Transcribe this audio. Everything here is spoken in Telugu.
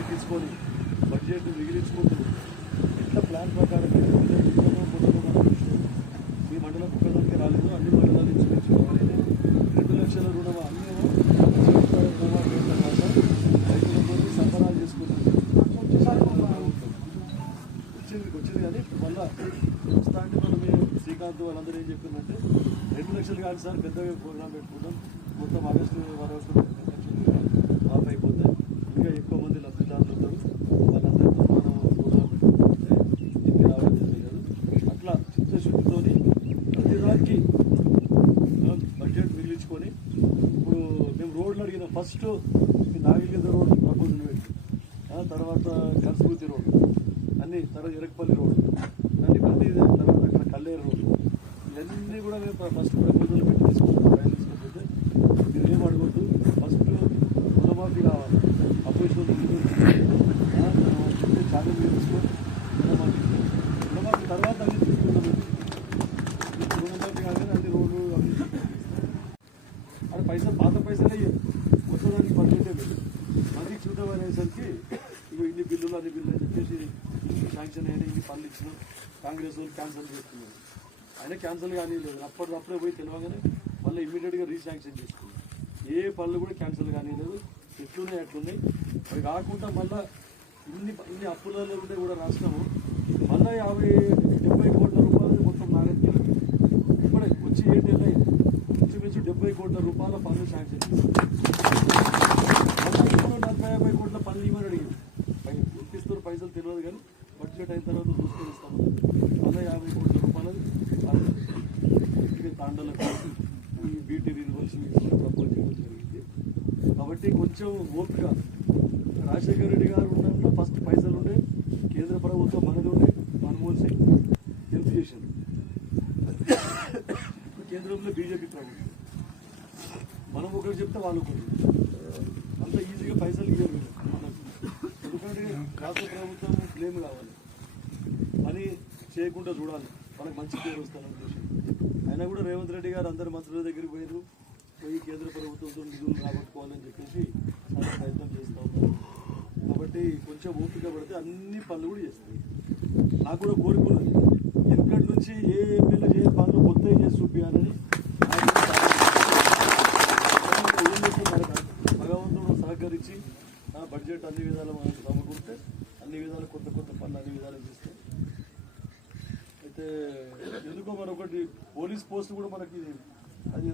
తగ్గించుకొని బడ్జెట్ మిగిలించుకుంటూ ఇట్లా ప్లాన్ ప్రకారం ఈ మండలం ఒక్కదానికి రాలేదు, అన్ని మండలాల నుంచి కావాలి. 2 లక్షల రుణం అన్నీ రుణమాఫీ తర్వాత రైతులతో సంబరాలు చేసుకుంటుంది వచ్చింది. కానీ మళ్ళీ వస్తాంటే మనం శ్రీకాంత్ వాళ్ళందరూ ఏం చెప్పిందంటే 2 లక్షలు కాదు సార్, పెద్దగా ప్రోగ్రాం పెట్టుకుంటాం, మొత్తం ఆగస్టు వరకు 2 లక్షలు మాఫ్ అయిపోతే ఇంకా ఎక్కువ మంది లబ్ధిదారులు ఉంటారు, వాళ్ళందరితో మనం ప్రోగ్రాం పెట్టుకుంటే ఇంటికి రావడం జరిగదు. అట్లా చిత్తశుద్ధితో ప్రతిదానికి బడ్జెట్ మిగిలించుకొని ఇప్పుడు మేము రోడ్లు అడిగిన ఫస్ట్ నాగిలింద రోడ్ ప్రపోజల్ పెట్టి, తర్వాత కర్సూతి రోడ్ అన్ని, తర్వాత ఎరకపల్లి రోడ్ అన్ని ప్రతి, తర్వాత అక్కడ కల్లేరు రోడ్, ఇవన్నీ కూడా మేము ఫస్ట్ ప్రపోజల్ పెట్టి తీసుకుంటాం. తీసుకుంటే మీరు ఏం అడగొద్దు, ఫస్ట్ రుణమాఫీ కావాలి, అపోజిషన్ చాలా తీసుకొని రుణమాఫీ తర్వాత అన్ని తీసుకుంటాం. రుణమాఫీ కాగానే అన్ని రోడ్లు అన్ని అది పైసలు పాత పైసలే మొత్తదానికి పర్మిటే లేదు. మళ్ళీ చూద్దాం అనేసరికి ఇక ఇన్ని బిల్లులు అన్ని బిల్లు అని చెప్పేసి శాంక్షన్ అయినా ఇన్ని పనులు ఇచ్చినాం, కాంగ్రెస్ వాళ్ళు క్యాన్సిల్ చేస్తున్నారు. అయినా క్యాన్సిల్ కానీ లేదు, అప్పుడే పోయి తెలియగానే మళ్ళీ ఇమ్మీడియట్గా రీశాంక్షన్ చేసుకున్నాం. ఏ పనులు కూడా క్యాన్సిల్ కానీ లేదు, ఎట్లున్నాయి అట్లున్నాయి. అవి కాకుండా మళ్ళీ ఇన్ని అప్పులలో ఉంటే కూడా రాష్ట్రము మళ్ళీ 70 కోట్ల రూపాయలు మొత్తం నాగరికలు ఇప్పుడే వచ్చి 7 నెలలు అయింది, ఇంచుమించు 70 కోట్ల రూపాయల పనులు శాంక్షన్ చేస్తాం. 40-50 కోట్ల పనులు ఇవ్వని అడిగింది, ఇప్పిస్తారు పైసలు తెలియదు కానీ బడ్జెట్ అయిన తర్వాత చూసుకొని ఇస్తాము. మళ్ళీ 50 కోట్ల రూపాయలు తాండలకు ఈ బీటీ రినివల్స్ ప్రపోజ్ చేయడం జరిగింది. కాబట్టి కొంచెం ఓపిక, రాజశేఖర రెడ్డి గారు ఉండడంలో ఫస్ట్ పైసలు ఉండే, కేంద్ర ప్రభుత్వం మనది ఉండే, మన్మోహన్ సింగ్ హెల్ప్ చేశారు. కేంద్రంలో బీజేపీ ప్రభుత్వం, మనం ఒకటి చెప్తే వాళ్ళు ఒకటి, అంత ఈజీగా పైసలు ఇవ్వలేదు మనకు. ఎందుకంటే రాష్ట్ర ప్రభుత్వం క్లెయిమ్ కావాలి, పని చేయకుండా చూడాలి, మనకు మంచి పేరు వస్తారని ఉద్దేశం. అయినా కూడా రేవంత్ రెడ్డి గారు అందరు మంత్రుల దగ్గరికి పోయి కేంద్ర ప్రభుత్వంతో నిధులు రాబట్టుకోవాలని చెప్పేసి చాలా ప్రయత్నం చేస్తూ ఉన్నారు. కాబట్టి కొంచెం ఓపిక పడితే అన్ని పనులు కూడా చేస్తాయి. నాకు కూడా కోరుకున్నది, ఎక్కడి నుంచి ఏ ఎమ్మెల్యే ఏ పనులు కొత్తగా చేసి చూపించాలని భగవంతుడు సహకరించి బడ్జెట్ అన్ని విధాలు మనకు సమకూరితే అన్ని విధాలు కొత్త పనులు అన్ని విధాలు చేస్తే అయితే ఎందుకో మరొకటి పోలీస్ పోస్ట్ కూడా మనకి అది